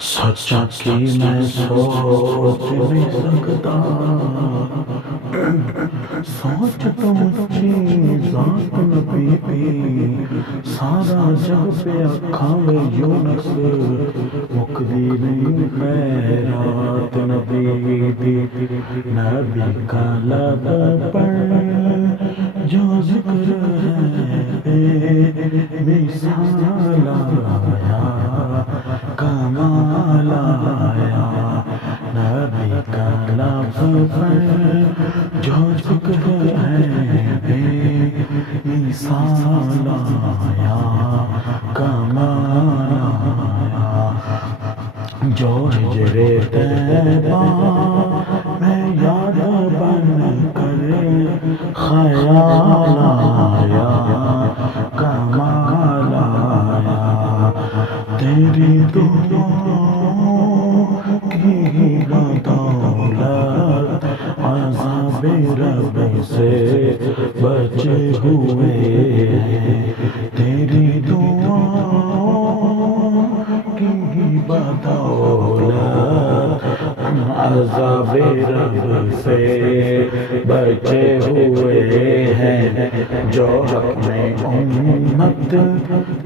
سچا کی میں سوچ نہیں سکتا، سوچ تو مجھے ذات نبی پی سارا جگ پہ اکھاں یونس مکدی نہیں خیرات نبی دی، نبی کا لب پر جو ذکر ہے بے مثال آیا، کمال آیا، نبی کا لب پر جو ذکر ہے بے مثال آیا، کمال آیا، جو ہجرِ طیبہ میں یاد بن کر خیال آیا، کمال آیا، تیری دعاؤں کی بدولت عذاب رب سے بچے ہوئے ہیں، تیری دعاؤں کی بدولت عذاب رب سے بچے ہوئے ہیں، جو حق میں امت،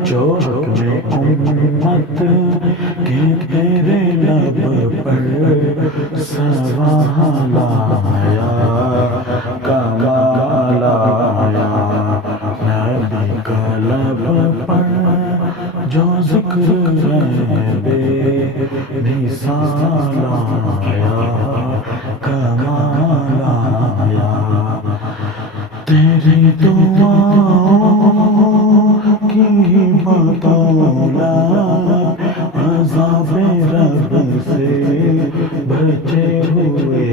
جو حق میں امت کہ تیرے لب پر سوال آیا، کمال آیا، نبی کا لب پر جو ذکر ہے بے مثال آیا، کمال آیا، تیری دعاؤں کی بدولت عذاب رب سے بچے ہوئے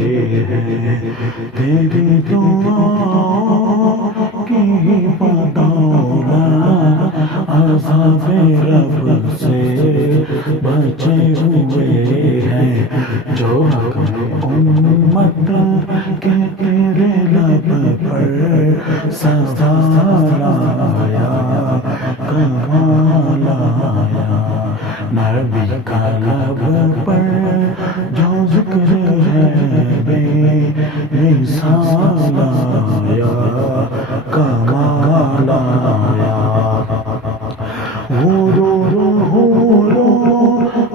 ہیں، تیری دعاؤں کی بدولت عذاب رب سے بچے ہوئے ہیں، جو حق امت کے تیرے لب پر سوال آیا، کمال آیا، نبی کا لب پر جو ذکر ہے بے مثال آیا، کمال آیا، حوروں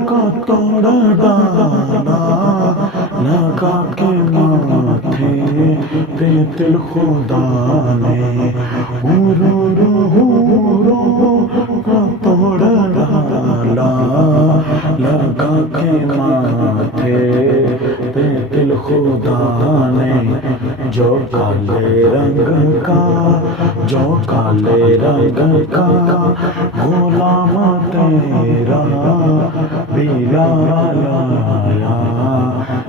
کا توڑ ڈالا لگا کے ماتھے پہ دل خدا نے، حوروں کا توڑ ڈالا لگا کے ماتھے پہ دل خدا نے، جو کالے رنگ کا، جو کالے رنگ کا غلام تیرا بلال آیا،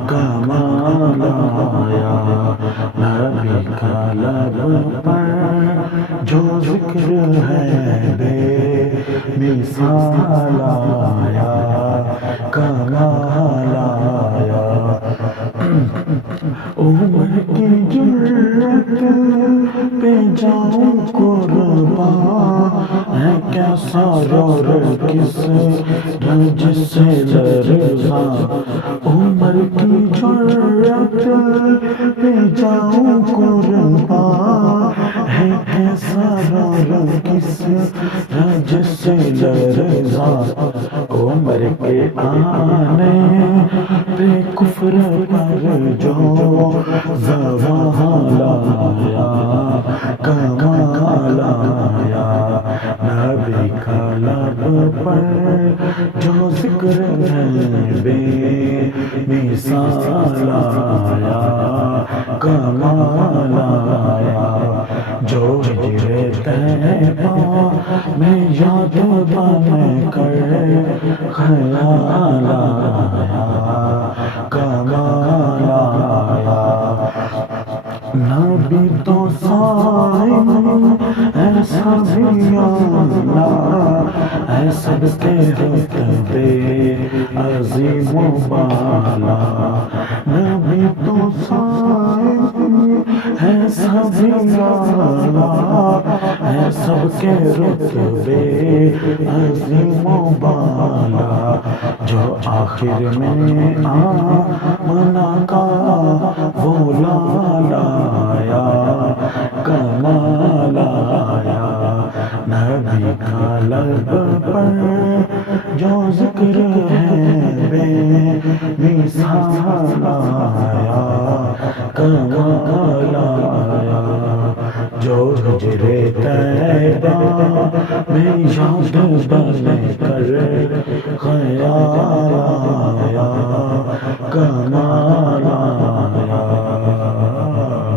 کمال آیا، نبی کا لب پر جو ذکر ہے بے مثال آیا، کمال آیا، عمر کی جرت پہ جاؤں قربان، ہے کیسا اور کس رنج سے لرزاں، عمر کی جرت پہ جاؤں قربان، ہے کیسا اور کس رنج سے لرزاں، عمر کے آنے پہ کفر پر جو زوال آیا، کمال آیا، نبی کا لب پر جو ذکر ہے بے مثال آیا، کمال آیا، جو ہجرِ طیبہ میں یاد بن کر خیال آیا، کمال آیا، نبی تو صائم ایسا بھی اللہ ہے، سب کے رتبے عظیم و بالا، نبی تو صائم ایسا بھی اللہ ہے، سب کے رتبے عظیم و بالا، جو آخر میں آمنہ کا وہ لال آیا، کمال آیا، نبی کا لب پر جو ذکر ہے بے مثال آیا، کمال آیا، جو حجرے طیبہ میں یاد بن کر خیال آیا، کمال